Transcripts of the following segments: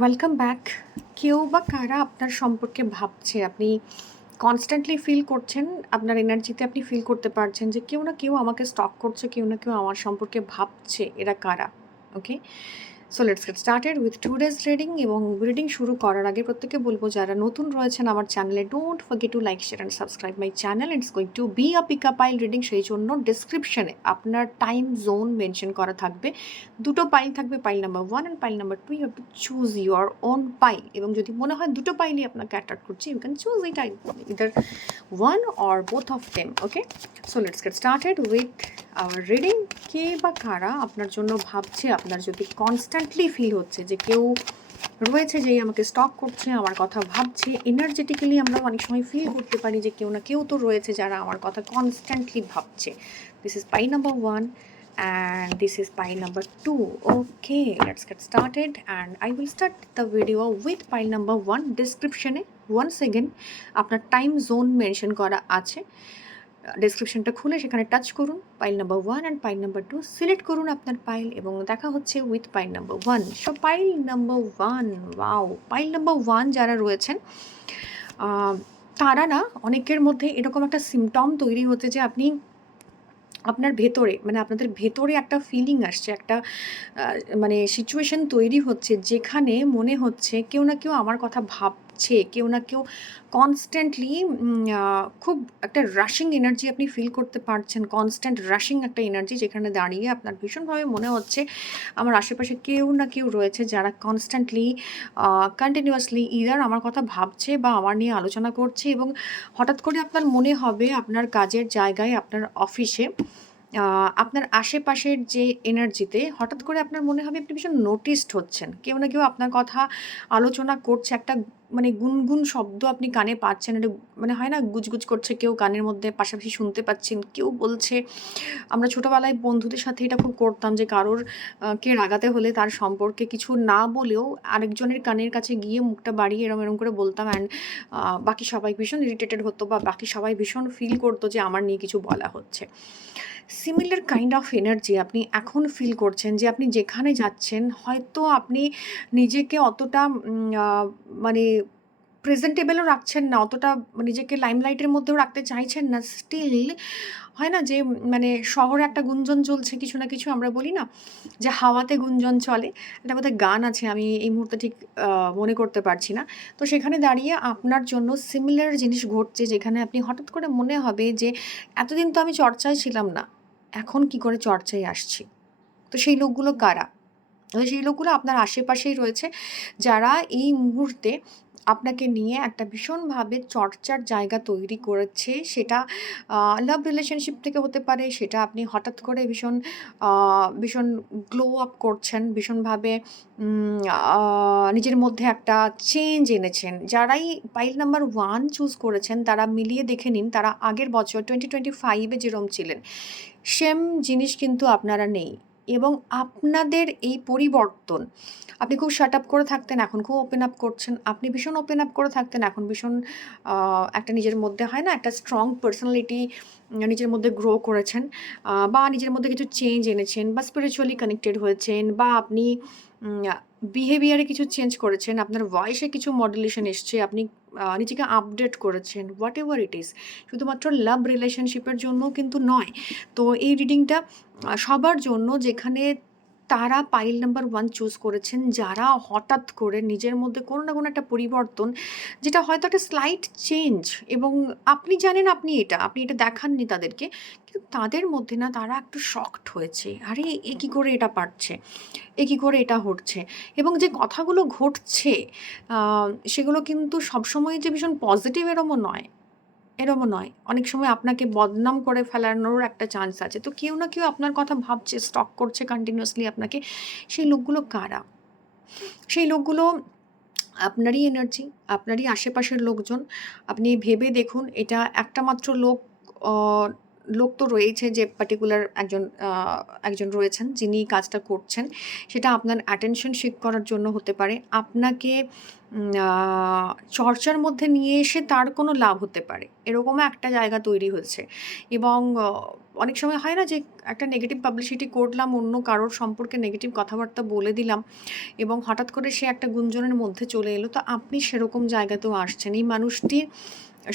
Welcome back. কেউ বা কারা আপনার সম্পর্কে ভাবছে, আপনি কনস্ট্যান্টলি ফিল করছেন, আপনার এনার্জিতে আপনি ফিল করতে পারছেন যে কেউ না কেউ আমাকে স্টক করছে, কেউ না কেউ আমার সম্পর্কে ভাবছে। এরা কারা? Okay, so let's get started with today's reading. এবং রিডিং শুরু করার আগে প্রত্যেকে বলবো, যারা নতুন রয়েছেন আমার চ্যানেলে, don't forget to like, share and subscribe my channel. It's going to be a pick up pile reading. সেই জন্য ডিসক্রিপশনে আপনার টাইম জোন মেনশন করা থাকবে। দুটো পাইল থাকবে, pile number 1 and pile number 2। You have to choose your own pile. এবং যদি মনে হয় দুটো পাইলই আপনাকে অ্যাট্রাক্ট করছে, you can choose it either one or both of them. Okay, so let's get started with our reading. কে বা কারা আপনার জন্য ভাবছে, আপনার যদি কনস্ট্যান্টলি ফিল হচ্ছে যে কেউ রয়েছে যে আমাকে স্টক করছে, আমার কথা ভাবছে, এনার্জেটিক্যালি আমরা অনেক সময় ফিল করতে পারি যে কেউ না কেউ তো রয়েছে যারা আমার কথা কনস্ট্যান্টলি ভাবছে। This is pi number 1 and this is pile number 2. Okay, let's get started and I will start the video with pile number 1. description এ once again আপনার টাইম জোন মেনশন করা আছে। ডেসক্রিপশনটা খুলে সেখানে টাচ করুন, pile number 1 and pile number 2 select করুন আপনার পাইল, এবং দেখা হচ্ছে with pile number 1। So pile number 1, wow, pile number 1 যারা রয়েছেন তারা না, অনেকের মধ্যে এরকম একটা সিমটম তৈরি হচ্ছে যে আপনি আপনার ভেতরে, মানে আপনাদের ভেতরে একটা ফিলিং আসছে, একটা মানে সিচুয়েশন তৈরি হচ্ছে যেখানে মনে হচ্ছে কেউ না কেউ আমার কথা ভাবছে, কেউ না কেউ কনস্ট্যান্টলি খুব একটা রাশিং এনার্জি আপনি ফিল করতে পারছেন, কনস্ট্যান্ট রাশিং একটা এনার্জি, যেখানে দাঁড়িয়ে আপনার ভীষণভাবে মনে হচ্ছে আমার আশেপাশে কেউ না কেউ রয়েছে যারা কনস্ট্যান্টলি কন্টিনিউয়াসলি ইদার আমার কথা ভাবছে বা আমার নিয়ে আলোচনা করছে। এবং হঠাৎ করে আপনার মনে হবে আপনার কাজের জায়গায়, আপনার অফিসে, আপনার আশেপাশের যে এনার্জিতে হঠাৎ করে আপনার মনে হবে আপনি ভীষণ নোটিসড হচ্ছেন। কেউ না কেউ আপনার কথা আলোচনা করছে, একটা মানে গুনগুন শব্দ আপনি কানে পাচ্ছেন। এটা মানে হয় না, গুজগুজ করছে কেউ কানের মধ্যে, পাশাপাশি শুনতে পাচ্ছেন কেউ বলছে। আমরা ছোটোবেলায় বন্ধুদের সাথে এটা খুব করতাম যে কারোর কে রাগাতে হলে তার সম্পর্কে কিছু না বলেও আরেকজনের কানের কাছে গিয়ে মুখটা বাড়িয়ে এরম এরম করে বলতাম, অ্যান্ড বাকি সবাই ভীষণ ইরিটেটেড হতো বা বাকি সবাই ভীষণ ফিল করতো যে আমার নিয়ে কিছু বলা হচ্ছে। সিমিলার কাইন্ড অফ এনার্জি আপনি এখন ফিল করছেন যে আপনি যেখানে যাচ্ছেন হয়তো আপনি নিজেকে অতটা মানে প্রেজেন্টেবলও রাখছেন না, অতটা নিজেকে লাইমলাইটের মধ্যেও রাখতে চাইছেন না। স্টিল হয় না যে মানে শহরে একটা গুঞ্জন চলছে, কিছু না কিছু আমরা বলি না যে হাওয়াতে গুঞ্জন চলে, এটা বোধহয় গান আছে, আমি এই মুহূর্তে ঠিক মনে করতে পারছি না। তো সেখানে দাঁড়িয়ে আপনার জন্য সিমিলার জিনিস ঘটছে, যেখানে আপনি হঠাৎ করে মনে হবে যে এতদিন তো আমি চর্চায় ছিলাম না, এখন কি করে চর্চায় আসছি। তো সেই লোকগুলো কারা? তো সেই লোকগুলো আপনার আশেপাশেই রয়েছে, যারা এই মুহূর্তে আপনাকে নিয়ে একটা ভীষণভাবে চর্চার জায়গা তৈরি করেছে। সেটা লাভ রিলেশনশিপ থেকে হতে পারে, সেটা আপনি হঠাৎ করে ভীষণ গ্লো আপ করছেন, ভীষণভাবে নিজের মধ্যে একটা চেঞ্জ এনেছেন। যারাই পাইল নাম্বার 1 চুজ করেছেন তারা মিলিয়ে দেখে নিন, তারা আগের বছর 2025-এ যেরম ছিলেন সেম জিনিস কিন্তু আপনারা নেই। এবং আপনাদের এই পরিবর্তন, আপনি খুব শাট আপ করে থাকতেন, এখন খুব ওপেন আপ করছেন। আপনি ভীষণ ওপেন আপ করে থাকতেন, এখন ভীষণ একটা নিজের মধ্যে হয় না, একটা স্ট্রং পার্সোনালিটি নিজের মধ্যে গ্রো করেছেন, বা নিজের মধ্যে কিছু চেঞ্জ এনেছেন, বা স্পিরিচুয়ালি কানেক্টেড হয়েছেন, বা আপনি বিহেভিয়ারে কিছু চেঞ্জ করেছেন, আপনার ভয়েসে কিছু মডুলেশন এসছে, আপনি নিজেকে আপডেট করেছেন, হোয়াট এভার ইট ইজ। শুধুমাত্র লাভ রিলেশনশিপের জন্য কিন্তু নয়। তো এই রিডিংটা সবার জন্য, যেখানে তারা পাইল নাম্বার 1 চুজ করেছেন, যারা হঠাৎ করে নিজের মধ্যে কোনো না কোনো একটা পরিবর্তন, যেটা হয়তো একটা স্লাইট চেঞ্জ, এবং আপনি জানেন আপনি এটা দেখাননি তাদেরকে, কিন্তু তাদের মধ্যে না তারা একটু শকড হয়েছে, আরে এ কী করে এটা পারছে, এ কী করে এটা হচ্ছে। এবং যে কথাগুলো ঘটছে সেগুলো কিন্তু সবসময় যে ভীষণ পজিটিভ এরমও নয়। অনেক সময় আপনাকে বদনাম করে ফেলানোর একটা চান্স আছে। তো কেউ না কেউ আপনার কথা ভাবছে, স্টক করছে কন্টিনিউয়াসলি আপনাকে। সেই লোকগুলো কারা? সেই লোকগুলো আপনারই এনার্জি, আপনারই আশেপাশের লোকজন। আপনি ভেবে দেখুন, এটা একটা মাত্র লোক অ লোক তো রয়েছে যে পার্টিকুলার একজন রয়েছেন যিনি কাজটা করছেন। সেটা আপনার অ্যাটেনশন সিক করার জন্য হতে পারে। আপনাকে চর্চার মধ্যে নিয়ে এসে তার কোনো লাভ হতে পারে। এরকমও একটা জায়গা তৈরি হয়েছে এবং অনেক সময় হয় না যে একটা নেগেটিভ পাবলিসিটি করলাম, অন্য কারোর সম্পর্কে নেগেটিভ কথাবার্তা বলে দিলাম এবং হঠাৎ করে সে একটা গুঞ্জনের মধ্যে চলে এলো। তো আপনি সেরকম জায়গাতেও আসছেন। এই মানুষটির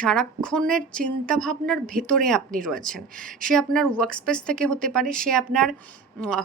সারাক্ষণের চিন্তাভাবনার ভেতরে আপনি রয়েছেন। সে আপনার ওয়ার্কস্পেস থেকে হতে পারে, সে আপনার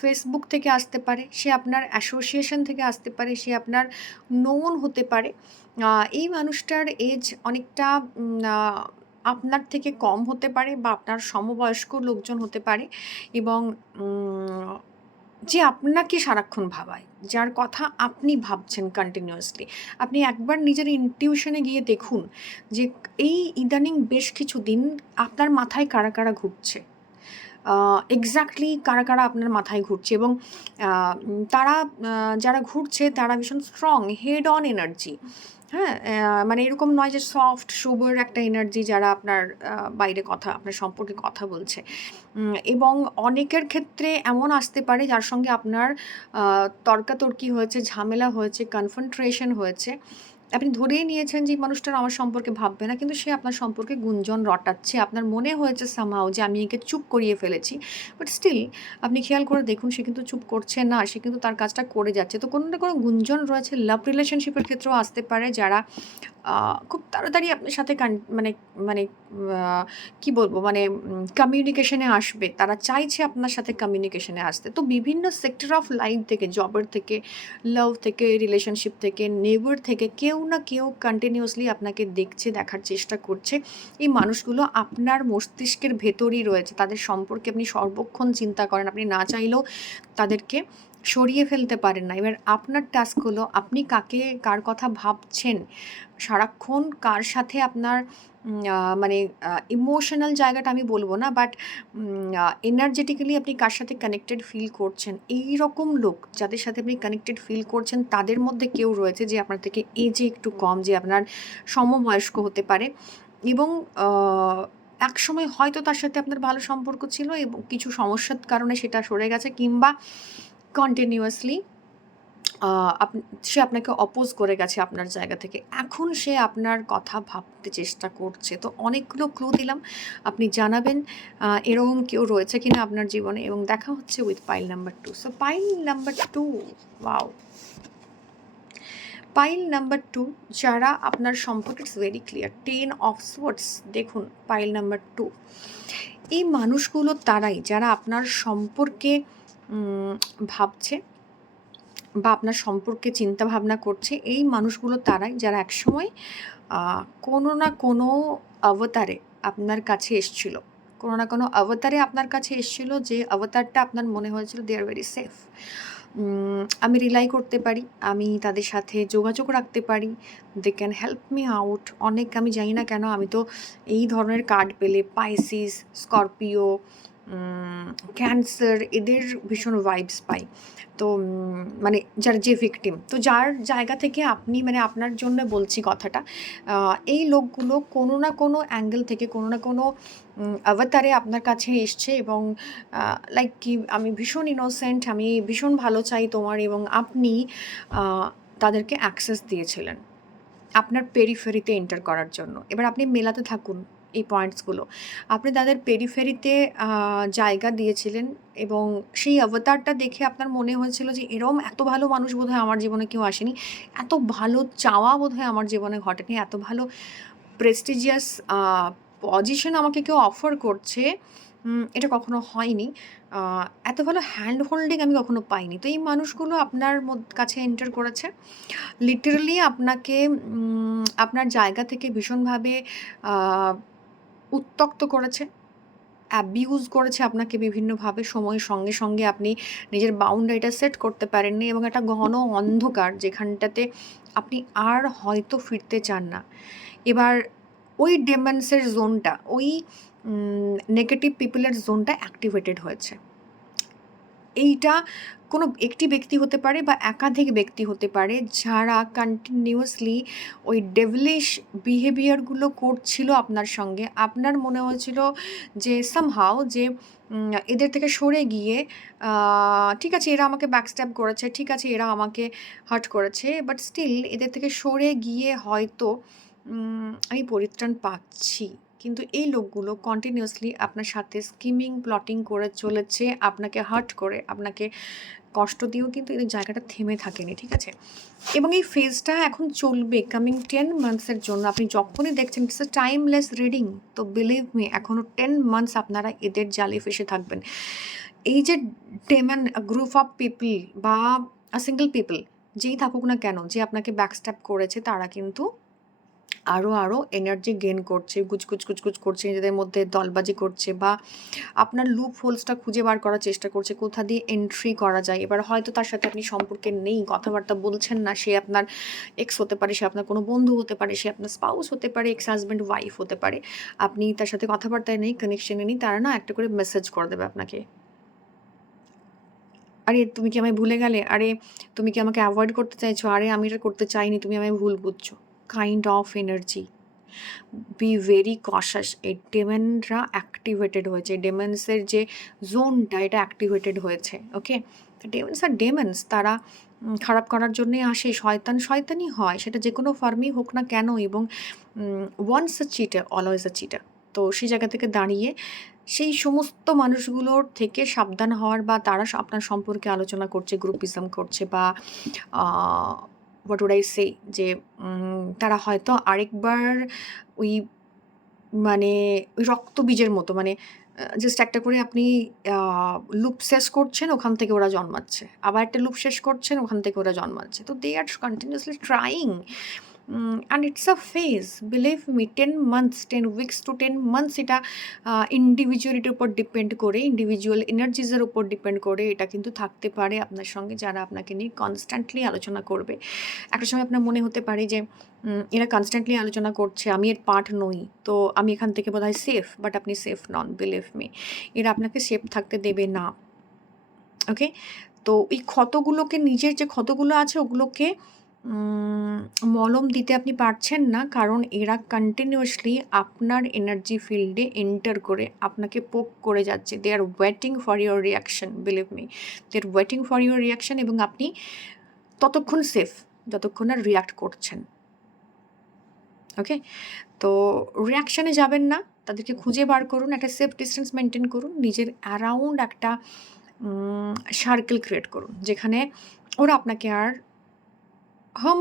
ফেসবুক থেকে আসতে পারে, সে আপনার অ্যাসোসিয়েশন থেকে আসতে পারে, সে আপনার নোন হতে পারে। এই মানুষটার এজ অনেকটা আপনার থেকে কম হতে পারে বা আপনার সমবয়স্ক লোকজন হতে পারে এবং যে আপনাকে সারাক্ষণ ভাবায়, যার কথা আপনি ভাবছেন কন্টিনিউয়াসলি। আপনি একবার নিজের ইনটিউশনে গিয়ে দেখুন যে এই ইদানিং বেশ কিছুদিন আপনার মাথায় কারা, কারা ঘুরছে। এক্স্যাক্টলি কারা, কারা আপনার মাথায় ঘুরছে এবং তারা যারা ঘুরছে তারা ভীষণ স্ট্রং, হেড অন এনার্জি। হ্যাঁ? মানে এরকম নয় যে সফট সোবার একটা এনার্জি যারা আপনার বাইরে আপনার সম্পর্কে কথা বলছে। এবং অনেকের ক্ষেত্রে এমন আসতে পারে যার সঙ্গে আপনার তর্কাতর্কি হয়েছে, ঝামেলা হয়েছে, কনফ্রন্ট্রেশন হয়েছে। আপনি ধরেই নিয়েছেন যে এই মানুষটা আমার সম্পর্কে ভাববে না, কিন্তু সে আপনার সম্পর্কে গুঞ্জন রটাচ্ছে। আপনার মনে হয়েছে সামহাউ যে আমি একে চুপ করিয়ে ফেলেছি। বাট স্টিল আপনি খেয়াল করে দেখুন সে কিন্তু চুপ করছে না, সে কিন্তু তার কাজটা করে যাচ্ছে। তো কোনো না কোনো গুঞ্জন রয়েছে। লাভ রিলেশনশিপের ক্ষেত্রেও আসতে পারে যারা খুব তাড়াতাড়ি আপনার সাথে মানে মানে কি বলবো, মানে কমিউনিকেশনে আসবে। তারা চাইছে আপনার সাথে কমিউনিকেশনে আসতে। তো বিভিন্ন সেক্টর অফ লাইফ থেকে, জবের থেকে, লাভ থেকে, রিলেশনশিপ থেকে, নেইবার থেকে কেউ না কেউ কন্টিনিউয়াসলি আপনাকে দেখছে, দেখার চেষ্টা করছে। এই মানুষগুলো আপনার মস্তিষ্কের ভেতরই রয়েছে। তাদের সম্পর্কে আপনি সর্বক্ষণ চিন্তা করেন। আপনি না চাইলেও তাদেরকে সরিয়ে ফেলতে পারেন না। এবার আপনার টাস্ক হলো আপনি কার কথা ভাবছেন, সারাক্ষণ কার সাথে আপনার মানে ইমোশনাল জায়গাটা আমি বলবো না, বাট এনার্জেটিক্যালি আপনি কার সাথে কানেক্টেড ফিল করছেন। এই রকম লোক যাদের সাথে আপনি কানেক্টেড ফিল করছেন তাদের মধ্যে কেউ রয়েছে যে আপনার থেকে এজে একটু কম, যে আপনার সমবয়স্ক হতে পারে এবং একসময় হয়তো তার সাথে আপনার ভালো সম্পর্ক ছিল এবং কিছু সমস্যার কারণে সেটা সরে গেছে, কিংবা কন্টিনিউয়াসলি সে আপনাকে অপোজ করে গেছে আপনার জায়গা থেকে। এখন সে আপনার কথা ভাবতে চেষ্টা করছে। তো অনেকগুলো ক্লু দিলাম। আপনি জানাবেন এরকম কেউ রয়েছে কিনা আপনার জীবনে, এবং দেখা হচ্ছে with pile number 2। So pile number 2, wow! Pile number 2 যারা আপনার সম্পর্কে, it's very clear. 10 of swords. দেখুন পাইল নাম্বার 2, এই মানুষগুলো তারাই যারা আপনার সম্পর্কে ভাবছে বা আপনার সম্পর্কে চিন্তা ভাবনা করছে। এই মানুষগুলো তারাই যারা একসময় কোনো না কোনো অবতারে আপনার কাছে এসছিল। কোনো না কোনো অবতারে আপনার কাছে এসছিল, যে অবতারটা আপনার মনে হয়েছিল দে আর ভেরি সেফ। আমি রিলাই করতে পারি, আমি তাদের সাথে যোগাযোগ রাখতে পারি, they can help me out. অনেক আমি জানি না কেন আমি তো এই ধরনের কার্ড পেলে পাইসিস, স্করপিও, ক্যান্সার এদের ভীষণ ভাইবস পাই। তো মানে যে ভিকটিম, তো যার জায়গা থেকে আপনি, মানে আপনার জন্য বলছি কথাটা, এই লোকগুলো কোনো না কোনো অ্যাঙ্গেল থেকে, কোনো না কোনো অবতারে আপনার কাছে এসছে এবং লাইক কি আমি ভীষণ ইনোসেন্ট, আমি ভীষণ ভালো চাই তোমার, এবং আপনি তাদেরকে অ্যাক্সেস দিয়েছিলেন আপনার পেরিফেরিতে এন্টার করার জন্য। এবার আপনি মেলাতে থাকুন এই পয়েন্টসগুলো। আপনি তাদের পেরিফেরিতে জায়গা দিয়েছিলেন এবং সেই অবতারটা দেখে আপনার মনে হয়েছিল যে এরম এত ভালো মানুষ বোধহয় আমার জীবনে কেউ আসেনি, এত ভালো চাওয়া বোধহয় আমার জীবনে ঘটেনি, এত ভালো প্রেস্টিজিয়াস পজিশন আমাকে কেউ অফার করছে, এটা কখনো হয়নি। এত ভালো হ্যান্ড হোল্ডিং আমি কখনো পাইনি। তো এই মানুষগুলো আপনার কাছে এন্টার করেছে। লিটারালি আপনাকে আপনার জায়গা থেকে ভীষণভাবে উত্ত্যক্ত করেছে, অ্যাবিউজ করেছে আপনাকে বিভিন্নভাবে। সময়ের সঙ্গে সঙ্গে আপনি নিজের বাউন্ডারিটা সেট করতে পারেননি এবং একটা ঘন অন্ধকার যেখানটাতে আপনি আর হয়তো ফিরতে চান না। এবার ওই ডেমন্সের জোনটা, ওই নেগেটিভ পিপলের জোনটা অ্যাক্টিভেটেড হয়েছে। এইটা কোনো একটি ব্যক্তি হতে পারে বা একাধিক ব্যক্তি হতে পারে যারা কন্টিনিউয়াসলি ওই ডেভিলিশ বিহেভিয়ারগুলো করছিল আপনার সঙ্গে। আপনার মনে হয়েছিল যে সামহাউ যে এদের থেকে সরে গিয়ে ঠিক আছে এরা আমাকে ব্যাকস্ট্যাব করেছে, ঠিক আছে এরা আমাকে হার্ট করেছে, বাট স্টিল এদের থেকে সরে গিয়ে হয়তো আমি পরিত্রাণ পাচ্ছি। কিন্তু এই লোকগুলো কন্টিনিউয়াসলি আপনার সাথে স্কিমিং, প্লটিং করে চলেছে, আপনাকে হার্ট করে, আপনাকে কষ্ট দিয়েও কিন্তু এই জায়গাটা থেমে থাকেনি, ঠিক আছে? এবং এই ফেজটা এখন চলবে কামিং 10 মান্থসের জন্য। আপনি যখনই দেখছেন ইটস আ টাইমলেস রিডিং, তো বিলিভ মি এখনও 10 মান্থস আপনারা এদের জালে ফেসে থাকবেন। এই যে ডেমন গ্রুপ অফ পিপল বা সিঙ্গেল পিপল যেই থাকুক না কেন, যে আপনাকে ব্যাকস্ট্যাপ করেছে, তারা কিন্তু আরও এনার্জি গেইন করছে, গুজগুজ করছে, নিজেদের মধ্যে দলবাজি করছে বা আপনার লুপ হোলসটা খুঁজে বার করার চেষ্টা করছে, কোথা দিয়ে এন্ট্রি করা যায়। এবার হয়তো তার সাথে আপনি সম্পর্কে নেই, কথাবার্তা বলছেন না, সে আপনার এক্স হতে পারে, সে আপনার কোনো বন্ধু হতে পারে, সে আপনার স্পাউস হতে পারে, এক্স হাজব্যান্ড ওয়াইফ হতে পারে। আপনি তার সাথে কথাবার্তায় নেই, কানেকশনে নেই, তারা না একটা করে মেসেজ করে দেবে আপনাকে, আরে তুমি কি আমায় ভুলে গেলে, আরে তুমি কি আমাকে অ্যাভয়েড করতে চাইছো, আরে আমি এটা করতে চাইনি, তুমি আমায় ভুল বুঝছো, kind of energy. Be very কশাস। এই ডেমনরা অ্যাক্টিভেটেড হয়েছে, ডেমন্সের যে জোনটা এটা অ্যাক্টিভেটেড হয়েছে। ওকে, ডেমন্স আর ডেমন্স তারা খারাপ করার জন্যে আসে, শয়তান শয়তানই হয়, সেটা যে কোনো ফর্মেই হোক না কেন। এবং once a cheater always a cheater. তো সেই জায়গা থেকে দাঁড়িয়ে সেই সমস্ত মানুষগুলোর থেকে সাবধান হওয়ার, বা তারা আপনার সম্পর্কে আলোচনা করছে, গ্রুপিজম করছে, বা হোয়াট উড আই সে, যে তারা হয়তো আরেকবার ওই মানে ওই রক্তবীজের মতো, মানে জাস্ট একটা করে আপনি লুপ শেষ করছেন, ওখান থেকে ওরা জন্মাচ্ছে, আবার একটা লুপ শেষ করছেন, ওখান থেকে ওরা জন্মাচ্ছে। তো they are continuously trying, and it's a phase, believe me. 10 months, 10 weeks to 10 months, এটা ইন্ডিভিজুয়ালিটির উপর ডিপেন্ড করে, ইন্ডিভিজুয়াল এনার্জিজের উপর ডিপেন্ড করে এটা কিন্তু থাকতে পারে আপনার সঙ্গে, যারা আপনাকে নিয়ে কনস্ট্যান্টলি আলোচনা করবে। একটা সময় আপনার মনে হতে পারে যে এরা কনস্ট্যান্টলি আলোচনা করছে, আমি এর পার্ট নই, তো আমি এখান থেকে বোধহয় সেফ, বাট আপনি সেফ নন, বিলিভ মি। এরা আপনাকে সেফ থাকতে দেবে না। ওকে, তো এই ক্ষতগুলোকে, নিজের যে ক্ষতগুলো আছে ওগুলোকে মলম দিতে আপনি পারছেন না, কারণ এরা কন্টিনিউয়াসলি আপনার এনার্জি ফিল্ডে এন্টার করে আপনাকে পোক করে যাচ্ছে। They are waiting for your reaction, believe me, they are waiting for your reaction. এবং আপনি ততক্ষণ সেফ যতক্ষণ না রিয়াক্ট করছেন। ওকে, তো রিয়াকশানে যাবেন না, তাদেরকে খুঁজে বার করুন, একটা সেফ ডিস্টেন্স মেনটেন করুন, নিজের অ্যারাউন্ড একটা সার্কেল ক্রিয়েট করুন, যেখানে ওরা আপনাকে আর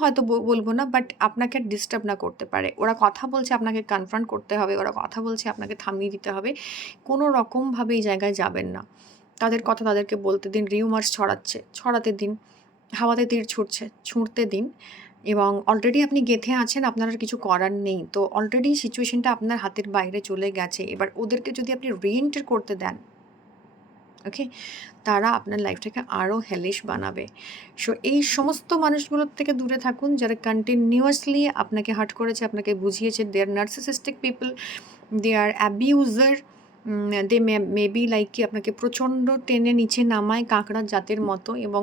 হয়তো বলবো না, বাট আপনাকে আর ডিস্টার্ব না করতে পারে। ওরা কথা বলছে, আপনাকে কনফ্রন্ট করতে হবে, ওরা কথা বলছে, আপনাকে থামিয়ে দিতে হবে, কোনো রকমভাবে এই জায়গায় যাবেন না। তাদের কথা তাদেরকে বলতে দিন, রিউমার্স ছড়াতে দিন, হাওয়াতে তীর ছুঁড়তে দিন। এবং অলরেডি আপনি গেঁথে আছেন, আপনার আর কিছু করার নেই। তো অলরেডি সিচুয়েশনটা আপনার হাতের বাইরে চলে গেছে। এবার ওদেরকে যদি আপনি রিএন্টার করতে দেন, ওকে, তারা আপনার লাইফটাকে আরও হেলিশ বানাবে। সো এই সমস্ত মানুষগুলোর থেকে দূরে থাকুন, যারা কন্টিনিউয়াসলি আপনাকে হার্ট করেছে, আপনাকে বুঝিয়েছে। They are narcissistic people, they are abuser, they may be like কি আপনাকে প্রচণ্ড টেনে নিচে নামায় কাঁকড়ার জাতের মতো। এবং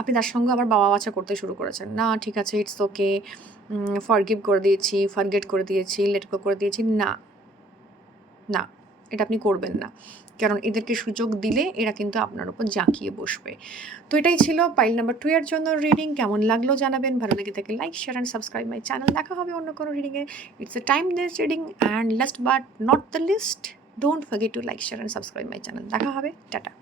আপনি তার সঙ্গে আবার বাবা বাছা করতে শুরু করেছেন, না ঠিক আছে, ইটস ওকে, ফরগিভ করে দিয়েছি, ফরগেট করে দিয়েছি, লেট গো করে দিয়েছি। না, না, এটা আপনি করবেন না, কারণ এদেরকে সুযোগ দিলে এরা কিন্তু আপনার উপর ঝাঁকিয়ে বসবে। তো এটাই ছিল পাইল নাম্বার 2 এর জন্য রিডিং। কেমন লাগলো জানাবেন, ভালো লেগে থাকে like, share and subscribe my channel. দেখা হবে অন্য কোনো রিডিংয়ে। It's a timeless reading, and last but not the least, don't forget to like, share and subscribe my channel. দেখা হবে, টাটা।